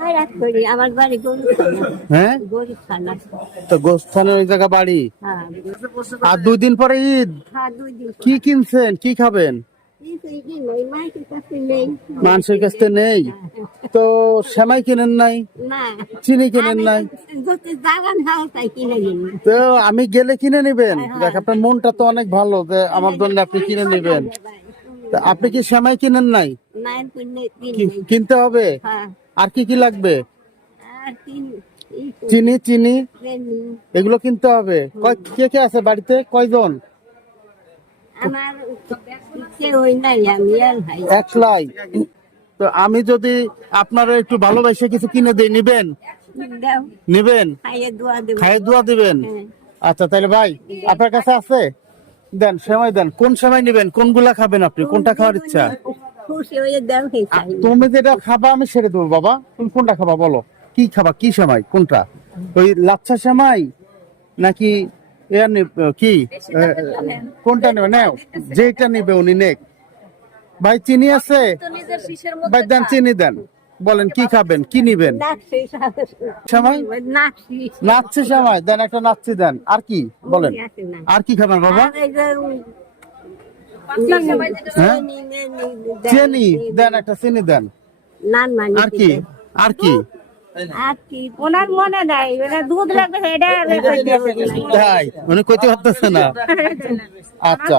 খারাপ করি আমার বাড়ি গরুখানা। হ্যাঁ, গরুখানা। তো গোস্থানের ওই জায়গা বাড়ি। হ্যাঁ আর 2 দিন পরে ঈদ, হ্যাঁ 2 দিন কি কিনছেন, কি খাবেন? কি নেই মাইকের কাছে নেই। মানুষের কাছ থেকে নেই তো? সেমাই কিনেন নাই, না চিনি কিনেন নাই, যত জাগান হাও তাই কিনে নিন। তো আমি গেলে কিনে নিবেন। দেখ আপনার মনটা তো অনেক ভালো যে আমার জন্য আপনি কিনে নিবেন। তা আপনি কি সেমাই কিনেন নাই? না কিনে কিনতে হবে। হ্যাঁ আর কি কি লাগবে? আর তিন চিনি, চিনি চিনি। এগুলো কিনতে হবে। কে কে আছে বাড়িতে, কয়জন? আমার কেউই নাই, আমি আর ভাই। একলাই। তো আমি যদি আপনারা একটু ভালোবাসে কিছু কিনে দিই, নিবেন? দাও নিবেন, খাইয়ে দোয়া দেব। খাইয়ে দোয়া দিবেন। হ্যাঁ। আচ্ছা তাহলে ভাই আপনার কাছে আছে, দেন সেমাই দেন। কোন সেমাই নিবেন, কোনগুলা খাবেন আপনি, কোনটা খাওয়ার ইচ্ছা? খুশি হয়ে দাও হে চাই। তুমি যেটা খাবা আমি সেরে দেবো বাবা। তুমি কোনটা খাবা বলো, কি খাবা, কি সেমাই কোনটা? ওই লাচ্ছা সেমাই নাকি কি কোনটা নেবে? নাও যেটা নিবে উনি নেক। ভাই চিনি আছে? ভাই দেন চিনি দেন, বলেন কি খাবেন, কি নিবেন? সেমাই, নাচ্ছি সেমাই দেন, একটা নাচ্ছি দেন। আর কি বলেন, আর কি খাবেন বাবা? হ্যাঁ চিনি দেন, একটা চিনি দেন। আর কি, আর কি? ওনার মনে নাই, ওনার দুধ লাগবে সেটা তাই উনি কইতে পারতেছে না। আচ্ছা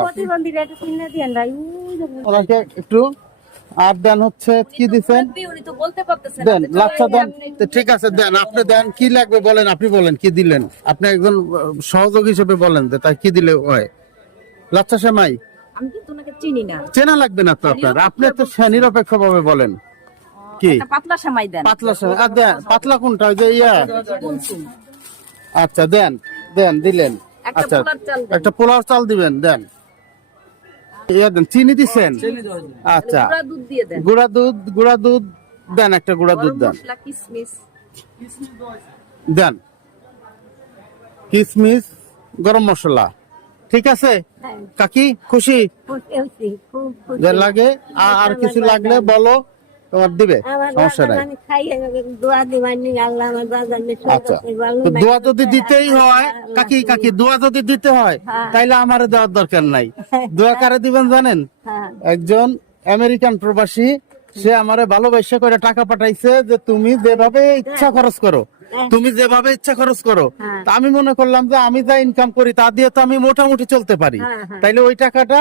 ওনাকে একটু আর দেন হচ্ছে কি দিচ্ছেন, দেন লাচ্ছা দেন। তো ঠিক আছে দেন, আপনি দেন কি লাগবে বলেন, আপনি বলেন কি দিলেন। আপনি একজন সহযোগী হিসেবে বলেন যে তাই কি দিলে হয়। লাচ্ছা সেমাই আমি কিন্তু ওনাকে চিনি না। চেনা লাগবে না তো আপনার, আপনি তো নিরপেক্ষ ভাবে বলেন। কি একটা পাতলা সেমাই দেন। পাতলা সেমাই? আর দেন পাতলা কোনটা, ওই যে ইয়া? আচ্ছা দেন, দেন দিলেন। একটা আচ্ছা পোলার চাল দেন। একটা পোলাও চাল দিবেন, দেন। ইয়া দেন, চিনি দিচ্ছেন? আচ্ছা গুঁড়া দুধ দিয়ে দেন। গুঁড়া দুধ, গুঁড়া দুধ দেন, একটা গুঁড়া দুধ গরম দেন। মশলা, কিশমিশ। দেন কিশমিশ, গরম মশলা। ঠিক আছে কাকি, খুশি? যে লাগে আর কিছু লাগলে বলো, তোমার দিবে, সমস্যা নাই। আচ্ছা তো দোয়া যদি দিতেই হয় কাকি, কাকি দোয়া যদি দিতে হয় তাইলে আমারে দেওয়ার দরকার নাই। দোয়া কারে দিবেন জানেন? একজন আমেরিকান প্রবাসী, সে আমারে ভালোবাসা করে টাকা পাঠাইছে যে তুমি যেভাবে ইচ্ছা খরচ করো, তুমি যেভাবে ইচ্ছা খরচ করো। তা আমি মনে করলাম যে আমি যা ইনকাম করি তা দিয়ে তো আমি মোটামুটি চলতে পারি, তাইলে ওই টাকাটা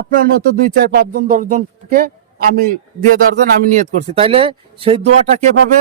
আপনার মতো 2, 4, 5 জন 10 জনকে আমি দিয়ে দেওয়ার জন্য আমি নিয়ত করছি। তাইলে সেই দোয়াটা কে পাবে?